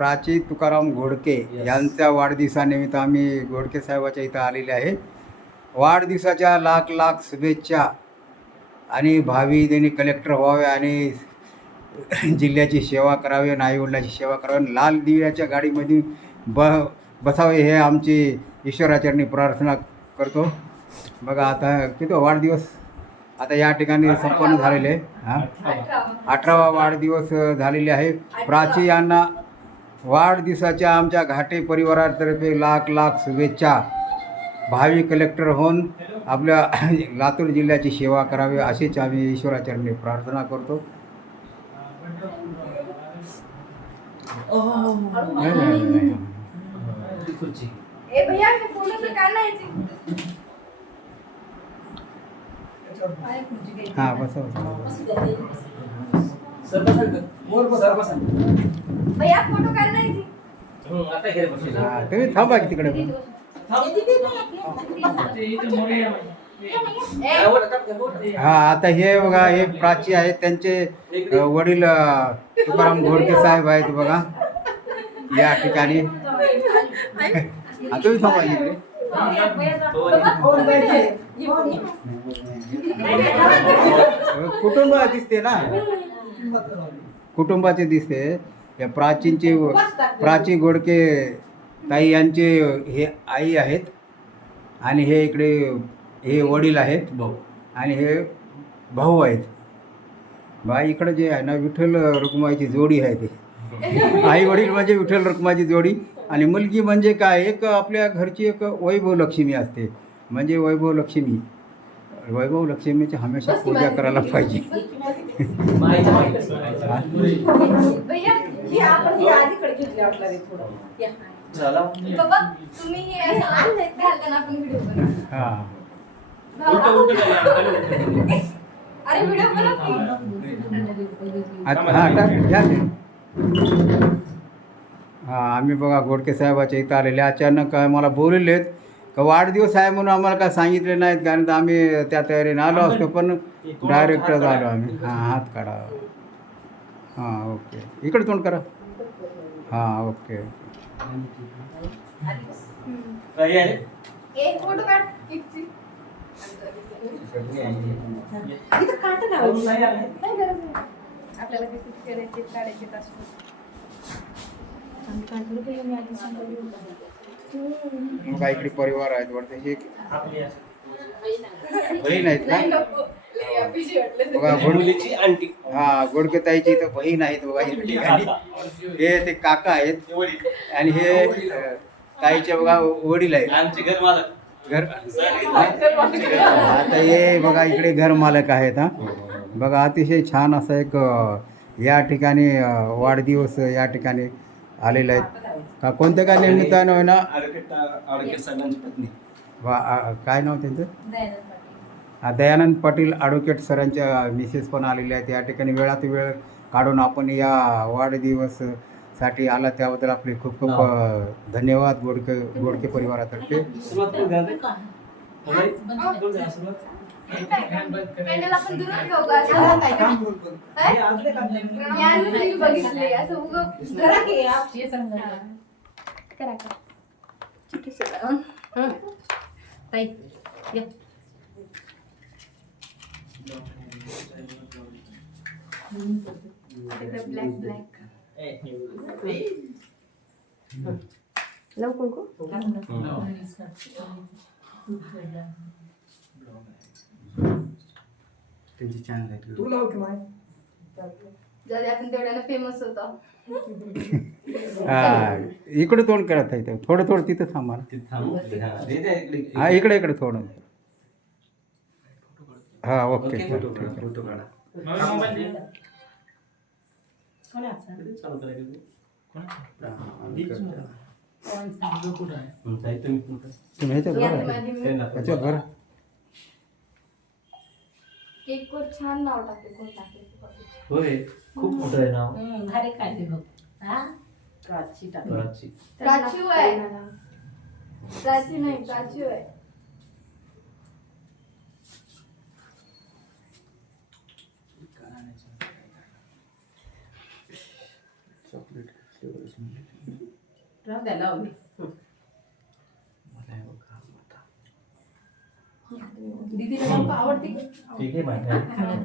प्राची तुकाराम घोडके यांच्या वाढदिवसानिमित्त आम्ही घोडके साहेबाच्या इथं आलेले आहे. वाढदिवसाच्या लाख लाख शुभेच्छा आणि भावी त्यांनी कलेक्टर व्हावे आणि जिल्ह्याची सेवा करावी आणि आईवडिलाची सेवा करावी. आणि लाल दिव्याच्या गाडीमध्ये ब बसावे हे आमची ईश्वराचरणी प्रार्थना करतो. बघा आता किती वाढदिवस आता या ठिकाणी संपन्न झालेले आहे. हां? अठरावा वाढदिवस झालेले आहे. प्राची यांना वाढदिवसाच्या आमच्या घाटे परिवारातर्फे लाख लाख शुभेच्छा. भावी कलेक्टर होऊन आपल्या लातूर जिल्ह्याची सेवा करावी अशीच आम्ही ईश्वराचरणी प्रार्थना करतो. हे. हां बसा. भैया फोटो काढला याची हां तुम्ही थांबा की तिकडे हा आता हे बघा हे प्राची आहेत त्यांचे अ, वडील अ, तुकाराम घोडके साहेब आहेत बघा. या ठिकाणी. हा, तुम्ही थांबा इकडे. कुटुंब दिसते ना. कुटुंबाचे दिसते. या प्राचीनचे प्राची गोडके ताई यांचे हे आई आहेत. आणि हे इकडे हे वडील आहेत. भाऊ. आणि हे भाऊ आहेत. बा इकडे जे आहे ना विठ्ठल रुक्माईची जोडी आहे ते. आई वडील म्हणजे विठ्ठल रुक्माची जोडी. आणि मुलगी म्हणजे काय? एक आपल्या घरची एक वैभव लक्ष्मी असते. म्हणजे वैभव लक्ष्मी. वैभव लक्ष्मीची हमेशा पूजा करायला पाहिजे? भैया ही आपण ही अलीकडे घेतली वाटलं रे थोडं. या. बाबा तुम्ही हे असं आणलंय घालताना आपण व्हिडिओ बनवू हा. अरे व्हिडिओ बनव की. आता हा टाक या ते. हा आम्ही बघा गोडके साहेबाच्या इथं आलेले. अचानक मला बोललेले आहेत वाढदिवस आहे म्हणून आम्हाला काय सांगितले नाहीत कारण तर आम्ही त्या तयारीने आलो असतो पण डायरेक्टच आलो आम्ही. हां हात काढा. हां ओके. इकडे तोंड करा. हां ओके. आपल्याला किती करायचे काढायचे असतो मग इकडे परिवार आहेत वाटतं हे बहीण आहेत का. बघा गोड मुलीची आंटी. हा गोडके ताईची इथं बहीण आहेत बघा या ठिकाणी. हे ते काका आहेत. आणि हे ताईचे बघा वडील आहेत. आमचे घर मालक. घर? आता हे बघा इकडे घर मालक आहेत हा. बघा अतिशय छान असं एक या ठिकाणी वाढदिवस या ठिकाणी आलेले आहेत. का कोणत्या काय निमित्तानं आहे ना आडकेट आडकेट साहेबांची पत्नी. वा आ- काय नाव त्यांचं? दयानंद पाटील. आ, दयानंद पाटील ॲडव्होकेट सरांच्या मिसेस पण आलेल्या आहेत. या ठिकाणी वेळात वेळ काढून आपण या वाढदिवससाठी आला त्याबद्दल आपले खूप खूप अ, धन्यवाद गोडके गोडके परिवारातर्फे? पॅन्डल आपण दुरून का? असं? हा? बघितली असं उगं करा करा छोटीशी हं. हं. ताई या. इथं black, black. लावू कुंकू? त्यांची चॅनल आपण तेवढ्यानं फ़ेमस होतो. हा इकडे तोंड करत आहे थोडं थोडं तिथं थांबा. ना. तिथे थांब. हा, दे दे इकडे. हा इकडे इकडे थोडं. हा ओके ओके, फ़ोटो काढा, फ़ोटो काढा. कधी चालू करायचं ते? हं, ताई, तुम्ही पण करा. तुम्ही ह्याच्यात या बघा माझी मी- ह्याच्यात बघा केक छान नाव टाकले कोण टाकले? होय. खूप मोठं आहे नाव. भारी काढली बघ. हा? प्राची टाकली. प्राची. प्राची आहे प्राची नाही प्राची आहे चॉकलेट राहू द्या लावली ठीक आहे माहिती आहे